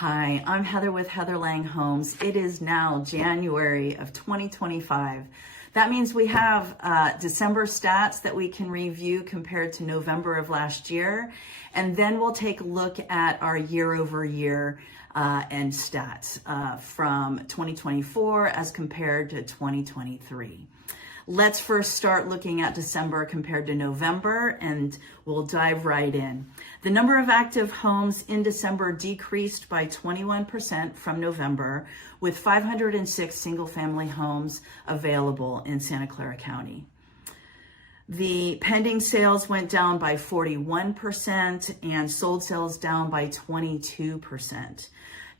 Hi, I'm Heather with Heather Lange Homes. It is now January of 2025. That means we have December stats that we can review compared to November of last year. And then we'll take a look at our year over year and stats from 2024 as compared to 2023. Let's first start looking at December compared to November, and we'll dive right in. The number of active homes in December decreased by 21% from November, with 506 single-family homes available in Santa Clara County. The pending sales went down by 41% and sold sales down by 22%.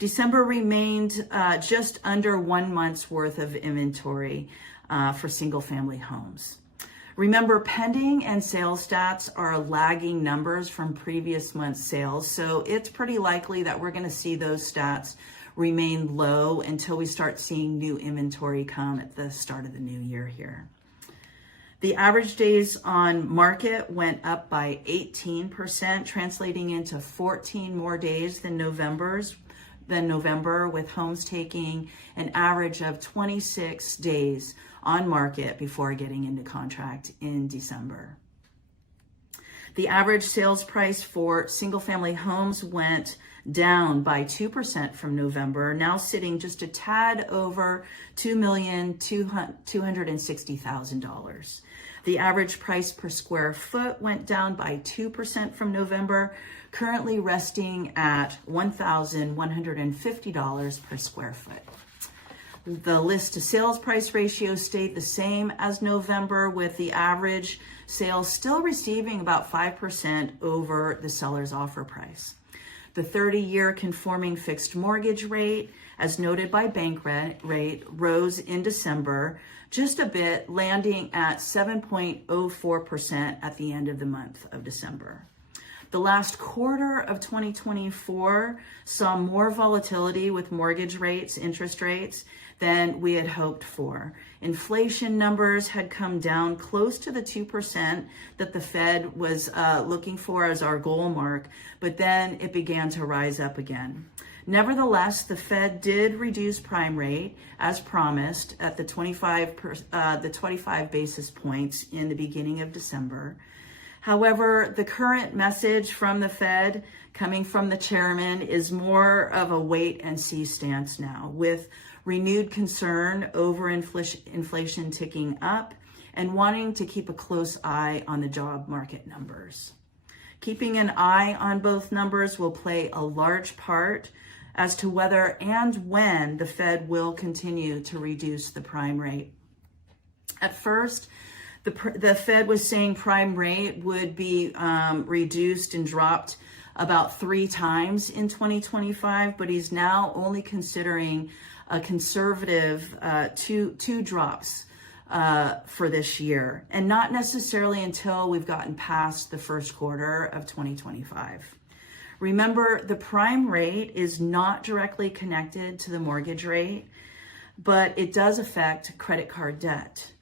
December remained just under 1 month's worth of inventory for single-family homes. Remember, pending and sales stats are lagging numbers from previous month's sales, so it's pretty likely that we're going to see those stats remain low until we start seeing new inventory come at the start of the new year here. The average days on market went up by 18%, translating into 14 more days than November, with homes taking an average of 26 days on market before getting into contract in December. The average sales price for single-family homes went down by 2% from November, now sitting just a tad over $2,260,000. The average price per square foot went down by 2% from November, currently resting at $1,150 per square foot. The list to sales price ratio stayed the same as November, with the average sales still receiving about 5% over the seller's offer price. The 30-year conforming fixed mortgage rate, as noted by bank rate, rose in December just a bit, landing at 7.04% at the end of the month of December. The last quarter of 2024 saw more volatility with mortgage rates, interest rates, than we had hoped for. Inflation numbers had come down close to the 2% that the Fed was looking for as our goal mark, but then it began to rise up again. Nevertheless, the Fed did reduce prime rate as promised at the 25 basis points in the beginning of December. However, the current message from the Fed, coming from the chairman, is more of a wait and see stance now, with renewed concern over inflation ticking up and wanting to keep a close eye on the job market numbers. Keeping an eye on both numbers will play a large part as to whether and when the Fed will continue to reduce the prime rate. At first, the Fed was saying prime rate would be reduced and dropped about 3 times in 2025, but he's now only considering a conservative two drops for this year, and not necessarily until we've gotten past the first quarter of 2025. Remember, the prime rate is not directly connected to the mortgage rate, but it does affect credit card debt.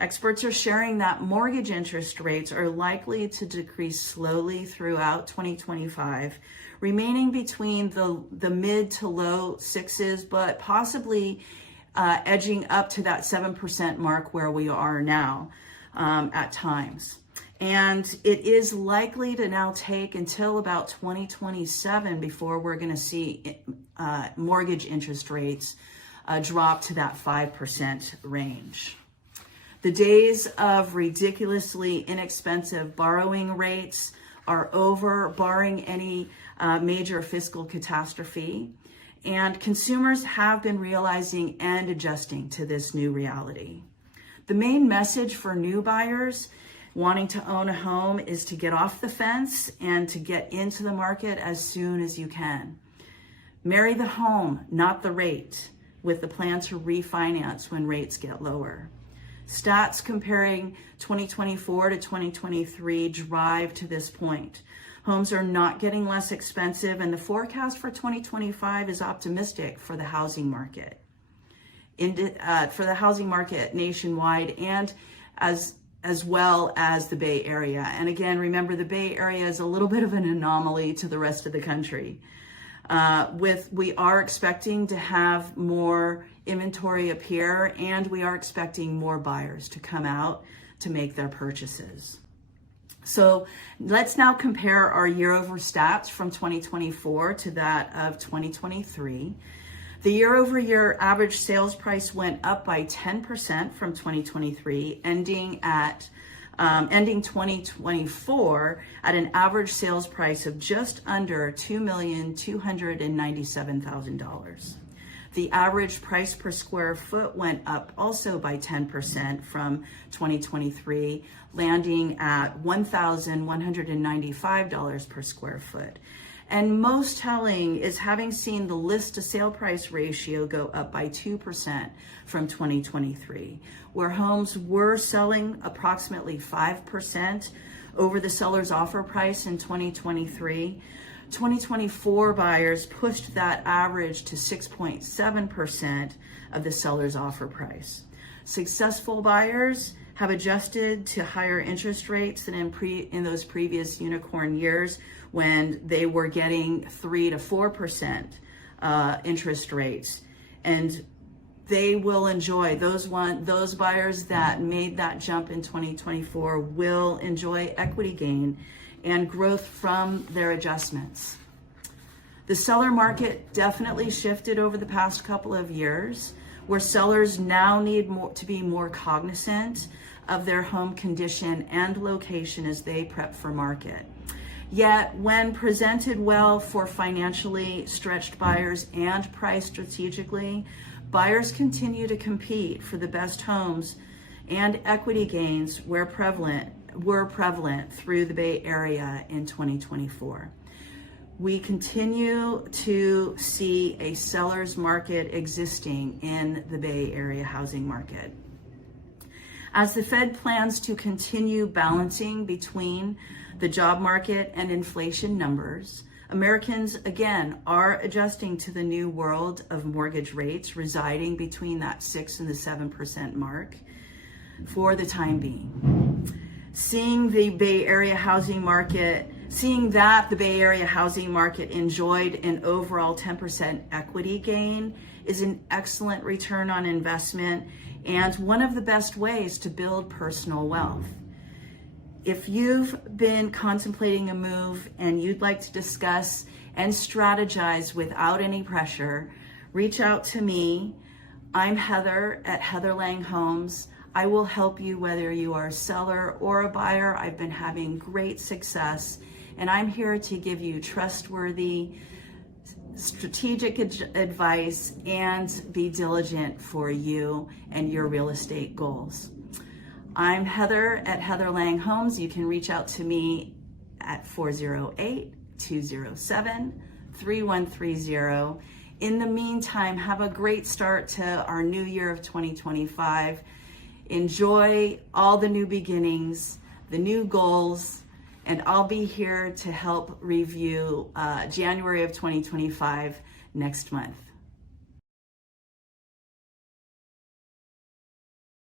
Experts are sharing that mortgage interest rates are likely to decrease slowly throughout 2025, remaining between the mid to low 6s, but possibly edging up to that 7% mark where we are now at times. And it is likely to now take until about 2027 before we're going to see mortgage interest rates drop to that 5% range. The days of ridiculously inexpensive borrowing rates are over, barring any major fiscal catastrophe, and consumers have been realizing and adjusting to this new reality. The main message for new buyers wanting to own a home is to get off the fence and to get into the market as soon as you can. Marry the home, not the rate, with the plan to refinance when rates get lower. Stats comparing 2024 to 2023 drive to this point. Homes are not getting less expensive, and the forecast for 2025 is optimistic for the housing market. For the housing market nationwide, and as well as the Bay Area. And again, remember, the Bay Area is a little bit of an anomaly to the rest of the country. We are expecting to have more inventory appear, and we are expecting more buyers to come out to make their purchases. So let's now compare our year-over stats from 2024 to that of 2023. The year-over-year average sales price went up by 10% from 2023, ending 2024 at an average sales price of just under $2,297,000. The average price per square foot went up also by 10% from 2023, landing at $1,195 per square foot. And most telling is having seen the list to sale price ratio go up by 2% from 2023, where homes were selling approximately 5% over the seller's offer price in 2023. 2024 buyers pushed that average to 6.7% of the seller's offer price. Successful buyers have adjusted to higher interest rates than in those previous unicorn years when they were getting 3 to 4% interest rates, and they will enjoy those buyers that made that jump in 2024 will enjoy equity gain and growth from their adjustments. The seller market definitely shifted over the past couple of years, where sellers now need to be more cognizant of their home condition and location as they prep for market. Yet, when presented well for financially stretched buyers and priced strategically, buyers continue to compete for the best homes, and equity gains were prevalent through the Bay Area in 2024. We continue to see a seller's market existing in the Bay Area housing market. As the Fed plans to continue balancing between the job market and inflation numbers, Americans, again, are adjusting to the new world of mortgage rates residing between that 6 and the 7% mark for the time being. Seeing that the Bay Area housing market enjoyed an overall 10% equity gain is an excellent return on investment and one of the best ways to build personal wealth. If you've been contemplating a move and you'd like to discuss and strategize without any pressure, reach out to me. I'm Heather at Heather Lange Homes. I will help you whether you are a seller or a buyer. I've been having great success, and I'm here to give you trustworthy, strategic advice and be diligent for you and your real estate goals. I'm Heather at Heather Lange Homes. You can reach out to me at 408-207-3130. In the meantime, have a great start to our new year of 2025. Enjoy all the new beginnings, the new goals, and I'll be here to help review January of 2025 next month.